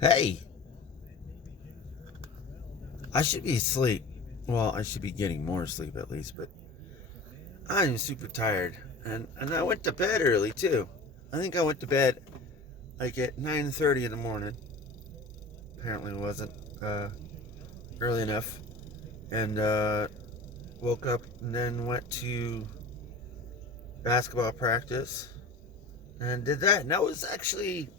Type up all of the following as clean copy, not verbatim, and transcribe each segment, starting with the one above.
Hey, I should be asleep. Well, I should be getting more sleep at least, but I'm super tired. And I went to bed early too. I think I went to bed like at 9:30 in the morning. Apparently it wasn't uh, early enough. And woke up and then went to basketball practice and did that. And that was actually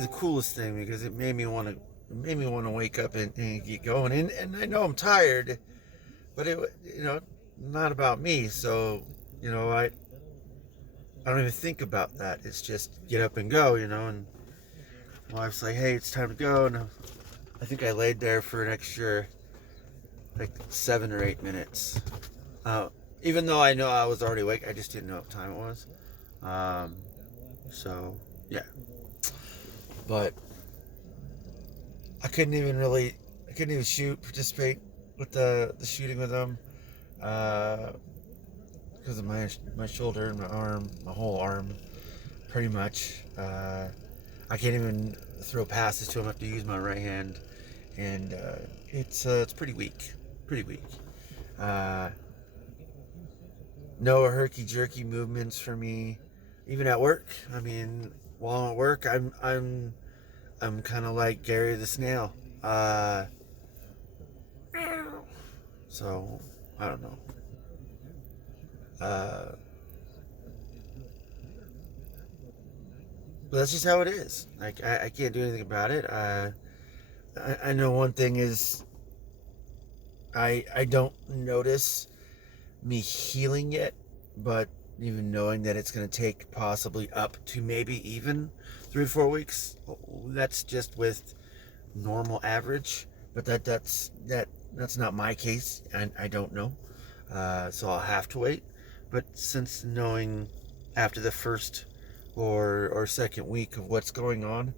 the coolest thing because it made me want to wake up and get going. And I know I'm tired, but not about me. So I don't even think about that. It's just get up and go, And my wife's like, "Hey, it's time to go." And I think I laid there for an extra like 7 or 8 minutes. Uh, Even though I know I was already awake, I just didn't know what time it was. Um, so yeah, but I couldn't even participate with the shooting with them uh, because of my shoulder and my arm, my whole arm, pretty much. I can't even throw passes to him. I have to use my right hand, and it's pretty weak, pretty weak. Uh, no herky jerky movements for me, even at work. I mean, while I'm at work, I'm kind of like Gary the Snail. So I don't know. Uh, but that's just how it is. Like I can't do anything about it. I know one thing is I don't notice me healing yet, but even knowing that it's going to take possibly up to maybe even 3 to 4 weeks. That's just with normal average, but that's not my case, and I don't know. So I'll have to wait. But since knowing after the first or second week of what's going on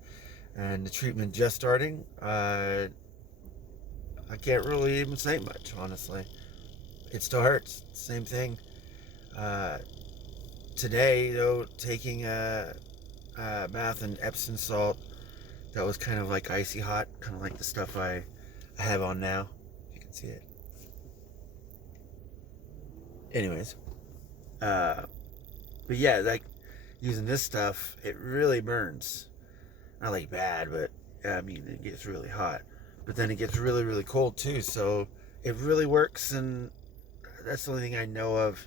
and the treatment just starting, I can't really even say much, honestly. It still hurts. Same thing. Uh, Today, though, taking a bath in Epsom salt that was kind of like icy hot, kind of like the stuff I have on now. If you can see it. Anyways, uh, but yeah, like using this stuff, it really burns. Not like bad, but I mean, it gets really hot. But then it gets really, really cold too. So it really works, and that's the only thing I know of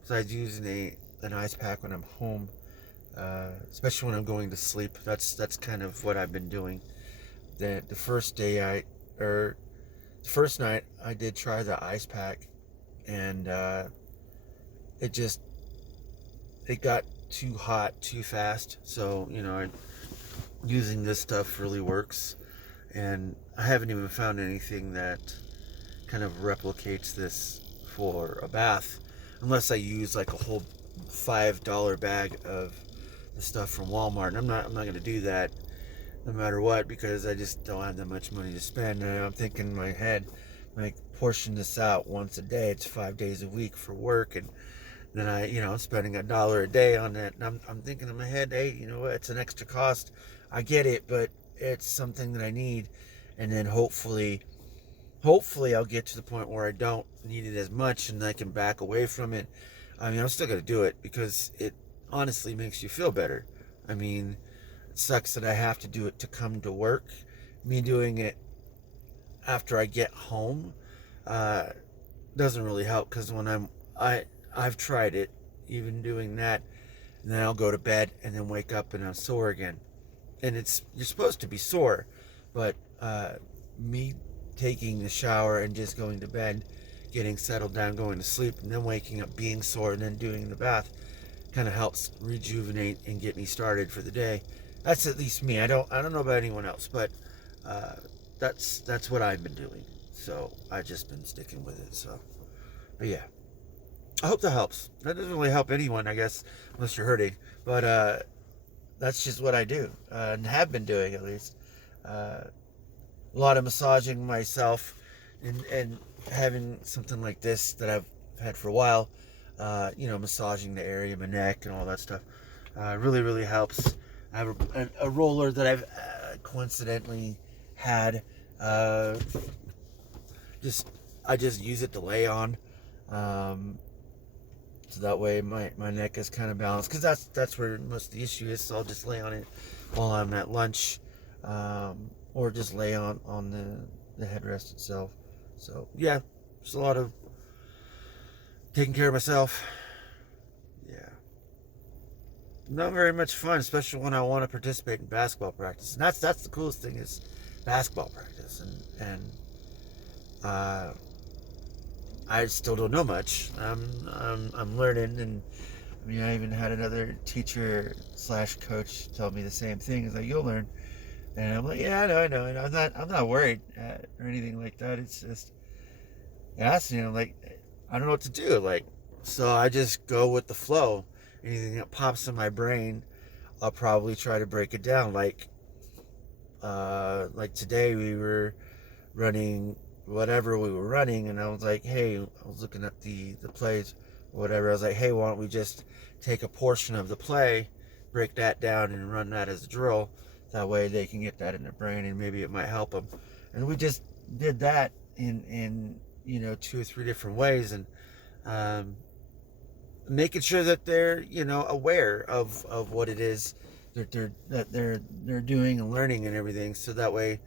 besides using an ice pack when I'm home, especially when I'm going to sleep. That's kind of what I've been doing. The first day or the first night I did try the ice pack, and it just it got too hot too fast. So using this stuff really works, and I haven't even found anything that kind of replicates this for a bath, unless I use like a whole $5 bag of the stuff from Walmart. And I'm not gonna do that no matter what because I just don't have that much money to spend. And I'm thinking in my head, like portion this out once a day. It's 5 days a week for work, and then I'm spending $1 a day on that. And I'm thinking in my head, hey, you know what? It's an extra cost. I get it, but it's something that I need. And then hopefully I'll get to the point where I don't need it as much and I can back away from it. I mean, I'm still gonna do it because it honestly makes you feel better. I mean, it sucks that I have to do it to come to work. Me doing it after I get home uh, doesn't really help because I've tried it, even doing that, and then I'll go to bed and then wake up and I'm sore again. And you're supposed to be sore, but me taking the shower and just going to bed, getting settled down, going to sleep, and then waking up being sore and then doing the bath kind of helps rejuvenate and get me started for the day. That's at least me. I don't know about anyone else, but uh, that's what I've been doing. So I've just been sticking with it. So, but yeah, I hope that helps. That doesn't really help anyone, I guess, unless you're hurting. But that's just what I do and have been doing at least. Uh, a lot of massaging myself and having something like this that I've had for a while. Massaging the area of my neck and all that stuff. Really, really helps. I have a roller that I've coincidentally had. Uh, I just use it to lay on, so that way my neck is kind of balanced. Because that's where most of the issue is. So I'll just lay on it while I'm at lunch, or just lay on the headrest itself. So yeah, just a lot of taking care of myself. Yeah. Not very much fun, especially when I want to participate in basketball practice. And that's the coolest thing is basketball practice. And I still don't know much. I'm learning, and I mean I even had another teacher slash coach tell me the same thing. He's like, you'll learn, and I'm like, yeah, I know. And I'm not worried or anything like that. It's just asking. I'm like, I don't know what to do. Like, so I just go with the flow. Anything that pops in my brain, I'll probably try to break it down. Like today we were running whatever we were running, and I was like, hey, I was looking at the plays, whatever. I was like, hey, why don't we just take a portion of the play, break that down, and run that as a drill? That way they can get that in their brain, and maybe it might help them. And we just did that in 2 or 3 different ways, and making sure that they're aware of what it is that they're doing and learning and everything, so that way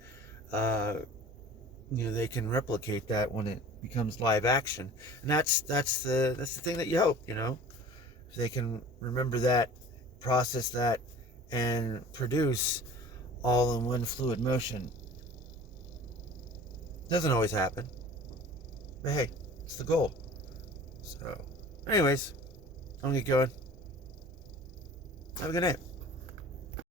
they can replicate that when it becomes live action. And that's the thing that you hope, if they can remember that, process that, and produce all in one fluid motion. Doesn't always happen, but hey, it's the goal. So anyways, I'm gonna get going. Have a good night.